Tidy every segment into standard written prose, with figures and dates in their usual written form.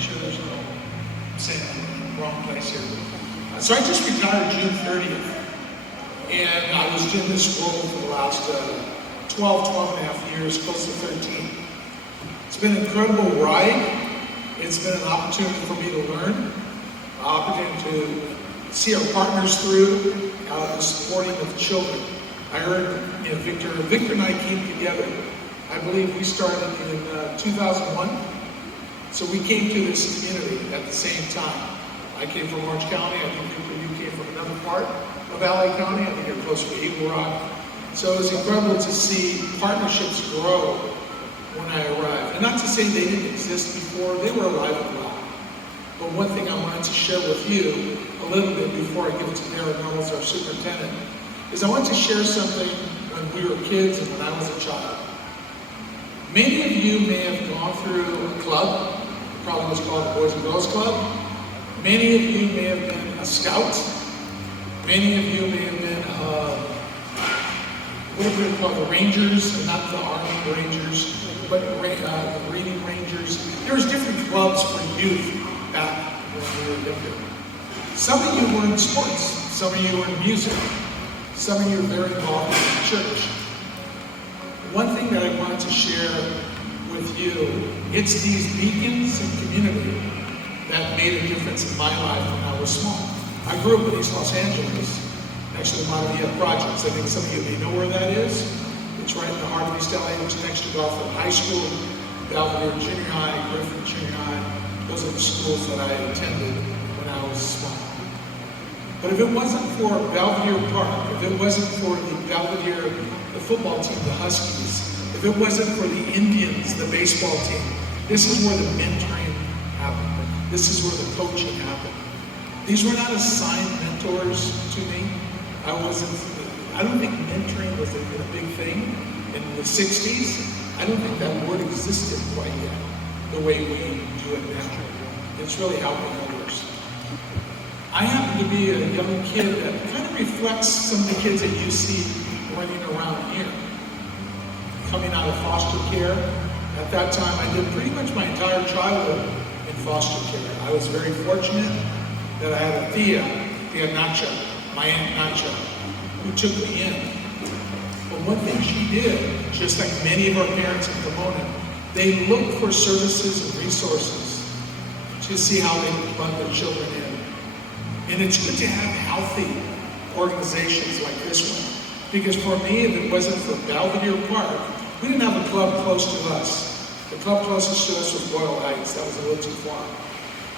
make sure there's no saying I'm in the wrong place here. So I just retired June 30th. And I was doing this role for the last 12 and a half years, close to 13. It's been an incredible ride. It's been an opportunity for me to learn, an opportunity to see our partners through, the supporting of children. I heard, Victor and I came together. I believe we started in 2001. So we came to this community at the same time. I came from Orange County. I think you came from another part of LA County. I think you're closer to Eagle Rock. So it was incredible to see partnerships grow when I arrived. And not to say they didn't exist before, they were alive and well. But one thing I wanted to share with you a little bit before I give it to Darren Knowles, our superintendent, is I want to share something when we were kids and when I was a child. Many of you may have gone through a club, probably was called the Boys and Girls Club. Many of you may have been a scout. Many of you may have been, what do we call the Rangers, not the Army Rangers, but the Reading Rangers. There was different clubs for youth back when we were younger. Some of you were in sports. Some of you were in music. Some of you were very involved in the church. One thing that I wanted to share with you, it's these beacons in community that made a difference in my life when I was small. I grew up in East Los Angeles, next to the Monterey Projects. I think some of you may know where that is. It's right in the heart of East LA, which is next to Garfield High School, Belvedere Junior High, Griffin Junior High. Those are the schools that I attended when I was small. But if it wasn't for Belvedere Park, if it wasn't for the Belvedere, the football team, the Huskies, if it wasn't for the Indians, the baseball team, this is where the mentoring happened. This is where the coaching happened. These were not assigned mentors to me. I don't think mentoring was a big thing in the 60s. I don't think that word existed quite yet, the way we do it now. It's really helping others. I happen to be a young kid that kind of reflects some of the kids that you see running around here. Coming out of foster care. At that time, I did pretty much my entire childhood in foster care. I was very fortunate that I had a Tia Nacha, my Aunt Nacha, who took me in. But one thing she did, just like many of our parents in Pomona, they looked for services and resources to see how they could plug their children in. And it's good to have healthy organizations like this one. Because for me, if it wasn't for Belvedere Park, we didn't have a club close to us. The club closest to us was Royal Heights. That was a little too far.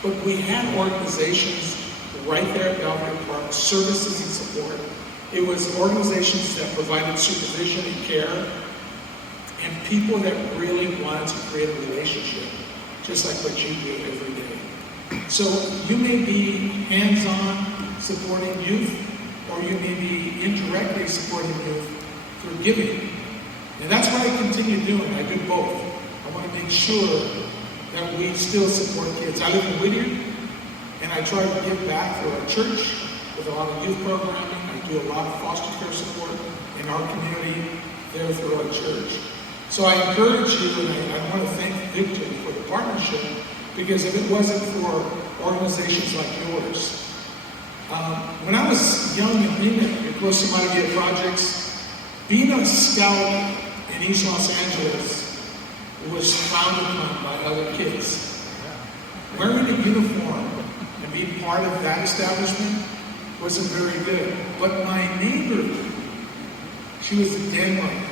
But we had organizations right there at Belvedere Park, services and support. It was organizations that provided supervision and care, and people that really wanted to create a relationship, just like what you do every day. So you may be hands-on supporting youth, or you may be indirectly supporting youth through giving. And that's what I continue doing. I do both. I want to make sure that we still support kids. I live in Whittier, and I try to give back through our church with a lot of youth programming. I do a lot of foster care support in our community there through our church. So I encourage you, and I want to thank Victor for the partnership, because if it wasn't for organizations like yours, when I was young and being close to Monterey Projects, being a scout in East Los Angeles was frowned upon by other kids. Wearing a uniform and being part of that establishment wasn't very good. But my neighbor, she was a Denmark,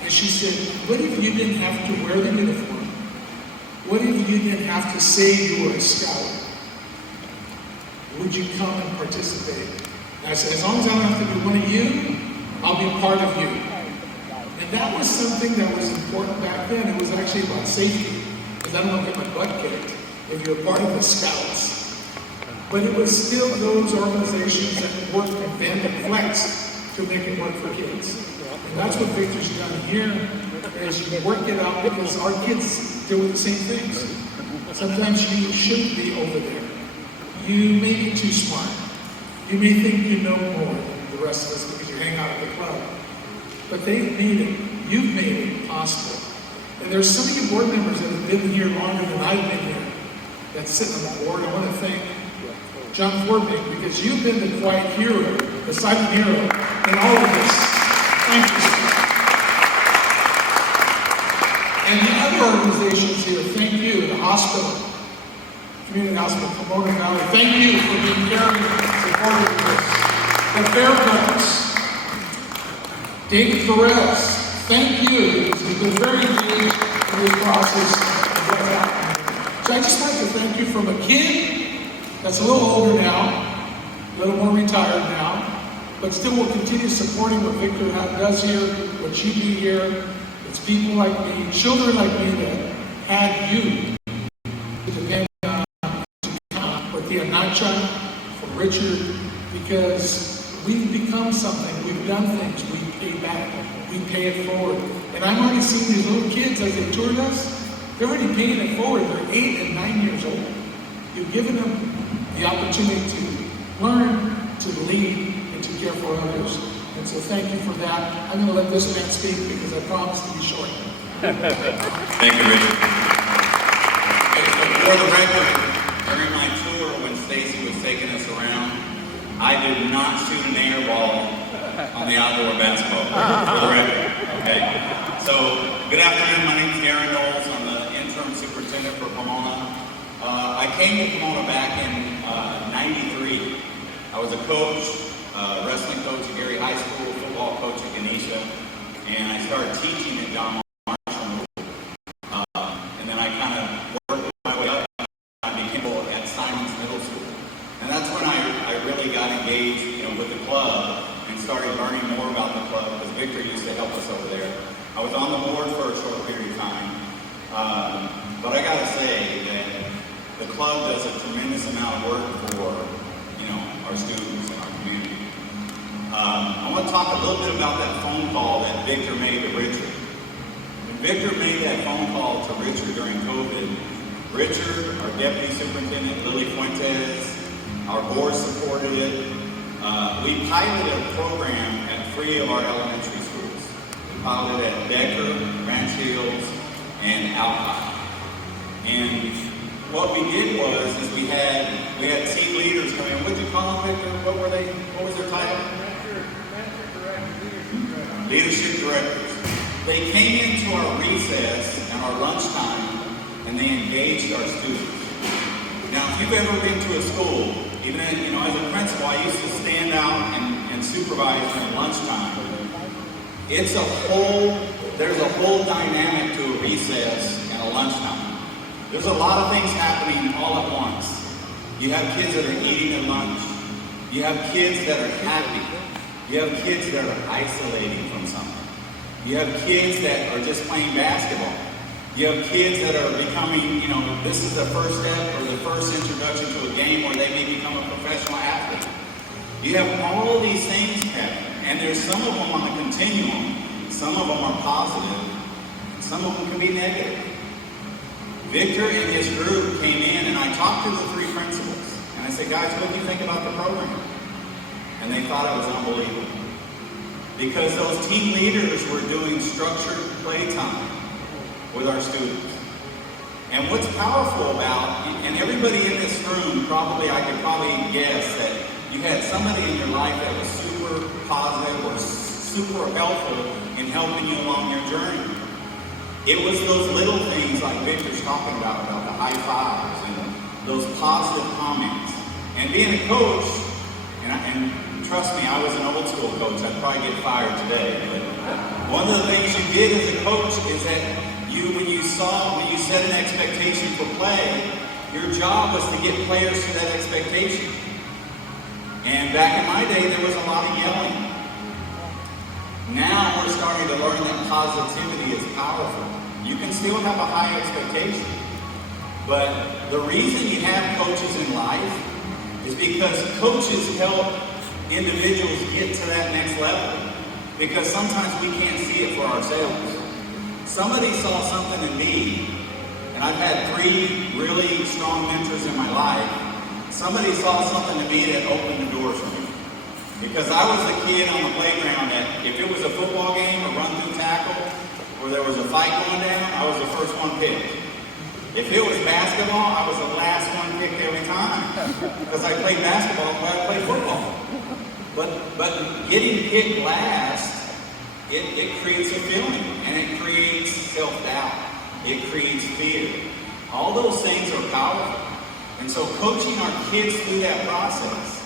and she said, what if you didn't have to wear the uniform? What if you didn't have to say you were a scout? Would you come and participate? And I said, as long as I don't have to be one of you, I'll be part of you. And that was something that was important back then. It was actually about safety, because I don't want to get my butt kicked if you're part of the Scouts. But it was still those organizations that worked and bend and flexed to make it work for kids. And that's what Victor's done here, is you work it out, because our kids deal with the same things. Sometimes you shouldn't be over there. You may be too smart. You may think you know more than the rest of us because you hang out at the club. But they've made it, you've made it possible. And there's some of you board members that have been here longer than I've been here that's sitting on the board. I want to thank John Forbig, because you've been the quiet hero, the silent hero in all of this. Thank you. And the other organizations here, thank you. The hospital, Community Hospital, Pomona Valley, thank you for being caring and supportive of this. The fairgrounds, David Perez, thank you, because you've been very engaged in this process of what's happening. So I just like to thank you from a kid that's a little older now, a little more retired now, but still will continue supporting what Victor does here, what you do here. It's people like me, children like me that had you to depend on, to count with the Anacha, from Richard, because we've become something, we've done things, we pay back, we pay it forward. And I've already seen these little kids as they toured us, they're already paying it forward. They're 8 and 9 years old. You've given them the opportunity to learn, to lead, and to care for others. And so thank you for that. I'm going to let this man speak because I promised to be short. Thank you, Richard. Okay, so for the record, during my tour when Stacy was taking us around, I did not shoot an air ball on the outdoor basketball court, for the record. Okay. So, good afternoon. My name is Darren Knowles. I'm the interim superintendent for Pomona. I came to Pomona back in '93. I was a coach, wrestling coach at Gary High School, football coach at Ganesha, and I started teaching at John Marshall. And then I kind of worked my way up. I became at Simons Middle School. And that's when I really got engaged, with the club and started learning more about the club, because Victor used to help us over there. I was on the board for a short period of time. But I gotta say that the club does a tremendous amount of work for, our students and our community. I want to talk a little bit about that phone call that Victor made to Richard. When Victor made that phone call to Richard during COVID, Richard, our deputy superintendent, Lily Fuentes, our board supported it. We piloted a program at 3 of our elementary schools. We piloted at Becker, Ranch Hills, and Alpine. And what we did was we had team leaders come in. What did you call them, Victor? What were they? What was their title? Leadership directors. They came into our recess and our lunchtime, and they engaged our students. Now, if you've ever been to a school, even as a principal, I used to stand out and supervise during lunchtime. There's a whole dynamic to a recess and a lunchtime. There's a lot of things happening all at once. You have kids that are eating their lunch. You have kids that are happy. You have kids that are isolating from something. You have kids that are just playing basketball. You have kids that are becoming, this is the first step or the first introduction to a game where they may become a professional athlete. You have all of these things happening, and there's some of them on the continuum. Some of them are positive, and some of them can be negative. Victor and his group came in, and I talked to the 3 principals, and I said, guys, what do you think about the program? And they thought it was unbelievable. Because those team leaders were doing structured playtime with our students. And what's powerful about, and everybody in this room, I could probably guess that you had somebody in your life that was super positive or super helpful in helping you along your journey. It was those little things like Victor's talking about the high fives and those positive comments. And being a coach, and trust me, I was an old school coach. I'd probably get fired today. But one of the things you did as a coach is that when you set an expectation for play, your job was to get players to that expectation. And back in my day, there was a lot of yelling. Now we're starting to learn that positivity is powerful. You can still have a high expectation. But the reason you have coaches in life is because coaches help individuals get to that next level. Because sometimes we can't see it for ourselves. Somebody saw something in me, and I've had 3 really strong mentors in my life. Somebody saw something in me that opened the doors for me. Because I was the kid on the playground that if it was a football game or run through tackle, or there was a fight going down, I was the first one picked. If it was basketball, I was the last one picked every time because I played basketball while I played football. But getting picked last, it creates a feeling, and it creates self-doubt. It creates fear. All those things are powerful. And so coaching our kids through that process,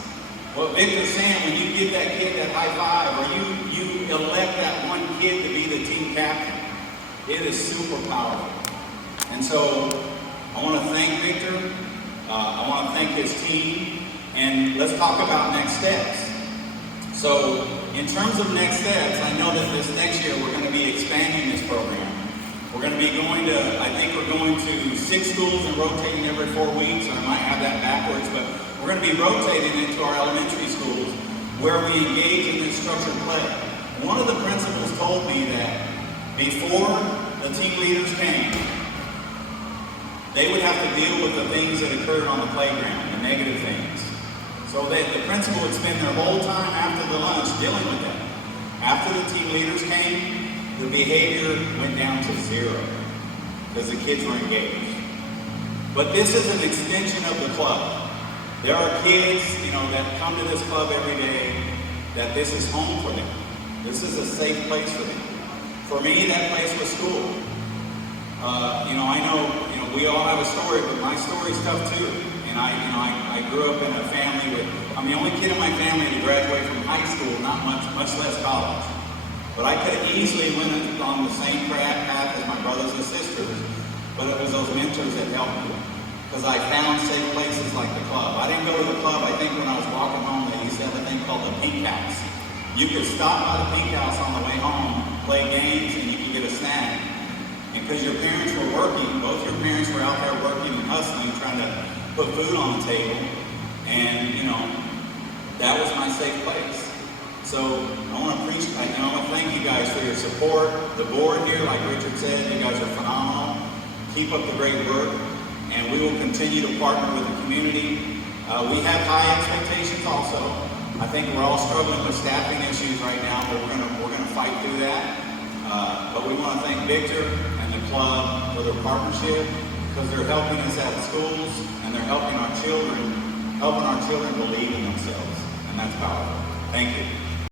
what Victor's saying, when you give that kid that high five, or you elect that one kid to be the team captain, it is super powerful. And so I want to thank Victor. I want to thank his team. And let's talk about next steps. So in terms of next steps, I know that this next year we're going to be expanding this program. We're going to be going to, I think we're going to 6 schools and rotating every 4 weeks. I might have that backwards, but we're going to be rotating into our elementary schools where we engage in this structured play. One of the principals told me that before the team leaders came, they would have to deal with the things that occurred on the playground, the negative things. So that the principal would spend their whole time after the lunch dealing with that. After the team leaders came, the behavior went down to 0 because the kids were engaged. But this is an extension of the club. There are kids, that come to this club every day, that this is home for them. This is a safe place for them. For me, that place was school. I know, we all have a story, but my story's tough too. And I grew up in a family I'm the only kid in my family to graduate from high school, not much less college. But I could have easily went on the same path as my brothers and sisters, but it was those mentors that helped me. Because I found safe places like the club. I didn't go to the club. I think when I was walking home, they used to have a thing called the Pink House. You could stop by the Pink House on the way home, play games, and you could get a snack. And because your parents were working, both your parents were out there working and hustling, trying to put food on the table. And, that was my safe place. So I want to thank you guys for your support. The board here, like Richard said, you guys are phenomenal. Keep up the great work, and we will continue to partner with the community. We have high expectations also. I think we're all struggling with staffing issues right now, but we're gonna fight through that. But we want to thank Victor and the club for their partnership, because they're helping us at schools, and they're helping our children believe in themselves, and that's powerful. Thank you.